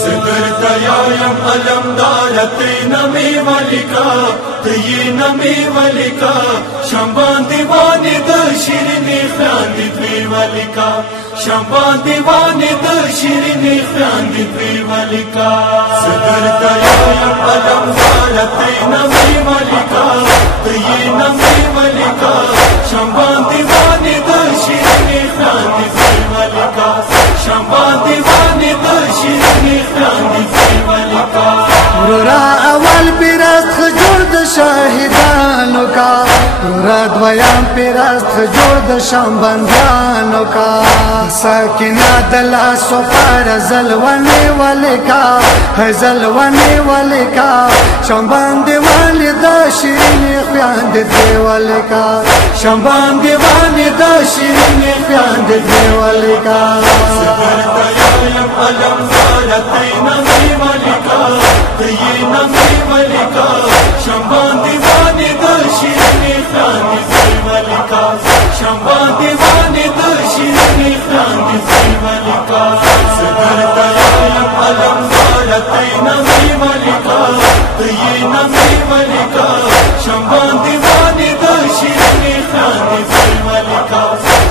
सिदरतयायम अलमदारते नमी मलिका तये नमी मलिका शंबान दीवानी द शिरनी ख्यानी द्वी मलिका शंबान दीवानी द शिरनी ख्यानी द्वी मलिका सिदरतयायम अलमदारते नमी मलिका तये नमी मलिका शंबान दीवानी द शिरनी ख्यानी द्वी मलिका शंबान दीवानी द शिरनी ख्यानी द्वी मलिका रोरा अवल पिरस्त जोड़ द शाहिदानों का रोरा द्वयाम पिरस्त जोड़ द शंबंधानों का सकिना दला सोपार जलवने वाले का है जलवने वाले का शंबंद वाले द शिरनी ख्यानी द्वी वाले का शंबंद वाले द शिरनी ख्यानी द्वी वाले का अलमदारते नमी मलिका तये नमी मलिका शंबान दीवानी द शिरनी ख्यानी द्वी मलिका शंबान दीवानी द शिरनी ख्यानी द्वी मलिका अलमदारते नमी मलिका तये नमी मलिका शंबान दीवानी द शिरनी ख्यानी द्वी मलिका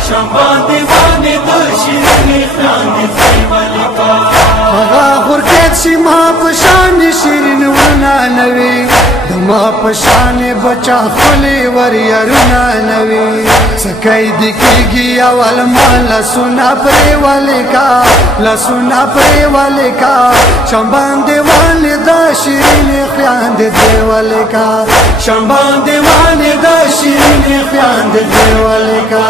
शंबान दीवानी द शिरनी ख्यानी द्वी मलिका गुरकेत सीमा पशान शिरीन वना नवी दमा पशान बचा खुली वरियरुना नवी सकाई दिखेगी अवल माला सुना परे वाले का लसुना परे वाले का शंबान दीवानी द शिरनी ख्यानी द्वी वाले का शंबान दीवानी द शिरनी ख्यानी द्वी वाले का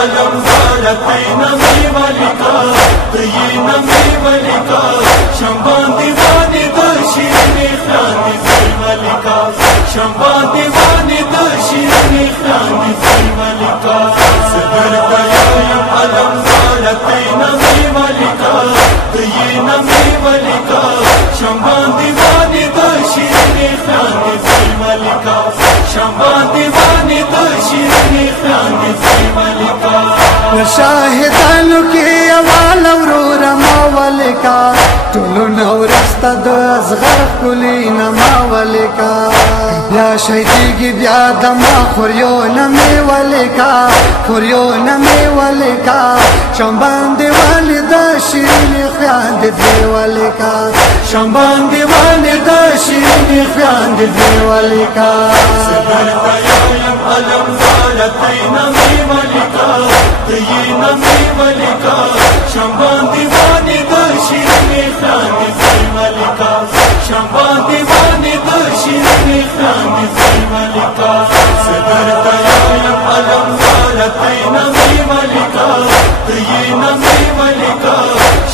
अलमदारते नमी मलिका तये नमी मलिका शंबान दीवानी द शिरनी ख्यानी द्वी मलिका शंबान दीवानी द शिरनी ख्यानी द्वी मलिका अलमदारते नमी मलिका तये नमी मलिका शंबान दीवानी द शिरनी ख्यानी द्वी मलिका शंबान दीवानी द शिरनी ख्यानी द्वी मलिका शाहिदानों के अवाल मावले का टोलो नौरस्ता दो असगर कुली नमावले का ब्या शहीदी की ब्या दमा खुरियो नमे वाले का खुरियो नमे वाले का शंबान दीवानी द शिरनी ख्यानी द्वी वाले का शंबान दीवानी द शिरनी ख्यानी द्वी वाले का अलमदारते नमी मलिका तये नमी मलिका शंबान दीवानी द शिरनी ख्यानी द्वी मलिका शंबान दीवानी द शिरनी ख्यानी द्वी मलिका अलमदारते नमी मलिका तये नमी मलिका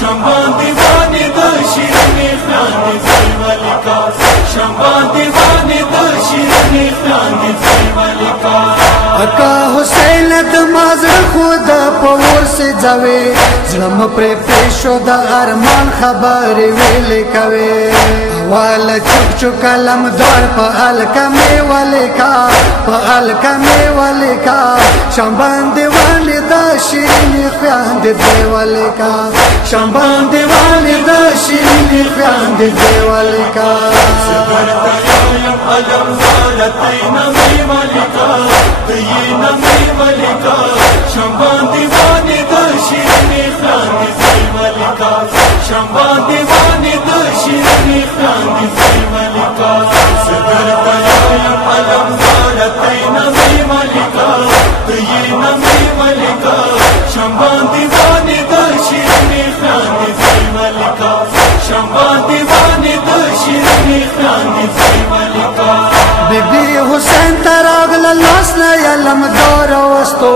शंबान दीवानी द शिरनी ख्यानी द्वी मलिका शंबान दीवानी द शिरनी ख्यानी द्वी मलिका अका हुसैन दमाज़ खुदा पवर से जावे जन्म प्रे पेशो द अरमान खबर वेले कवे वाल चुक चुक कलम दौर पहल कमे वाले का पहल कमे वाले का शंबान दीवानी द शिरनी ख्यानी द्वी वाले का शंबान दीवानी द शिरनी ख्यानी द्वी वाले का अलमदारते नमी मलिका तये नमी मलिका शंबान दीवानी द शिरनी ख्यानी द्वी मलिका शंबान दीवानी द शिरनी ख्यानी द्वी मलिका अलमदारते नमी मलिका तये नमी मलिका शंबान दीवानी द शिरनी ख्यानी द्वी मलिका शंबान दीवानी द शिरनी ख्यानी द्वी मलिका बीबी हुसैन तरागल लसना यलम दौर वस्तो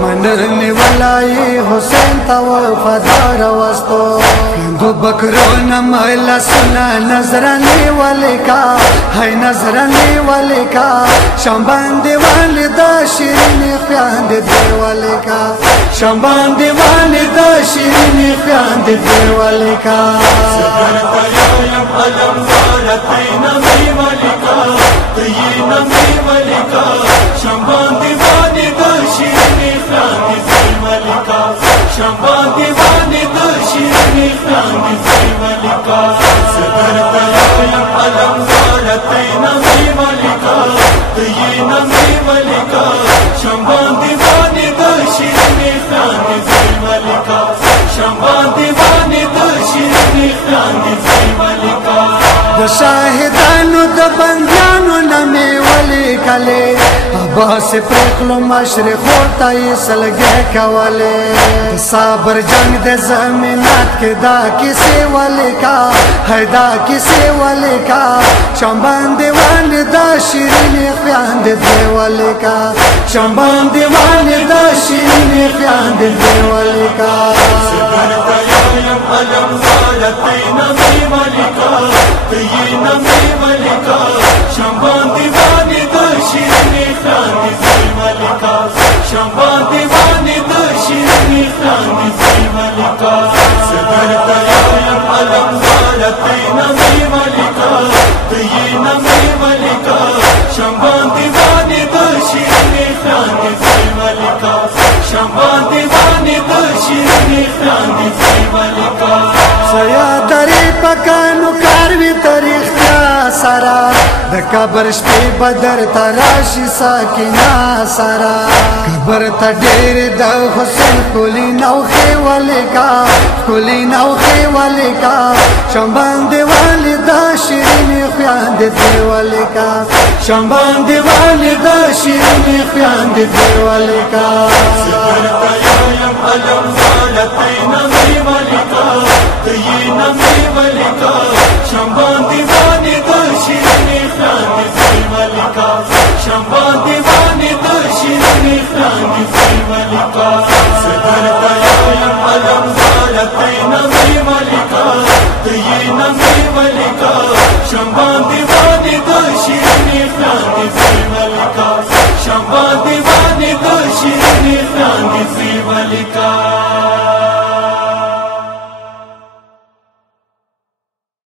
मनने वलाई हुसैन तव फदार वस्तो गो बकरो न मैला सुना नजराने वाले का है नजराने वाले का शंबान दीवानी द शिरनी ख्यानी द्वी वाले का शंबान दीवानी द शिरनी ख्यानी द्वी वाले का अलमदारते नमी मलिका तये नमी मलिका शंबान दीवानी द शिरनी ख्यानी द्वी मलिका ابا سے پرخلو مشرق ہوتا یہ سلگے کولے صابر جنگ دے زمینات کے دا کسی والے کا ہے دا کسی والے کا شمبان دیوان دا شیرین خیان دے والے کا شمبان دیوان دا شیرین خیان دے والے کا علم زالتین می ملکا تین می ملکا شمبان دیوانی دا شیرین خیان دی ملکا شمبان دیوانی دا شیرین خیان دی ملکا صدر تیایم علم زالتین می ملکا تین می ملکا شمبان دیوانی دا شیرین خیان دی ملکا شمبان دیوانی دا شیرین خیان دی ملکا سیا دری پکانو کاروی تاریخ کیا سارا د قبر شپی بدر تراشی ساکینا سارا قبر تا ډیر د حسین کولی نوخی والی کا کولی نوخی والی کا شمبان دیوالی دا شیرین خیان دی والی کا شمبان دیوالی دا شیرین خیان دی والی کا صدر تیایم علم زالتین می ملکا تین می ملکا شمبان دیوانی دا شیرین خیان دی ملکا شمبان دیوانی دا شیرین خیان دی ملکا صدر تیایم علم زالتین می ملکا تین می ملکا شمبان دیوانی دا شیرین خیان دی ملکا شمبان دیوانی دا شیرین خیان دی ملکا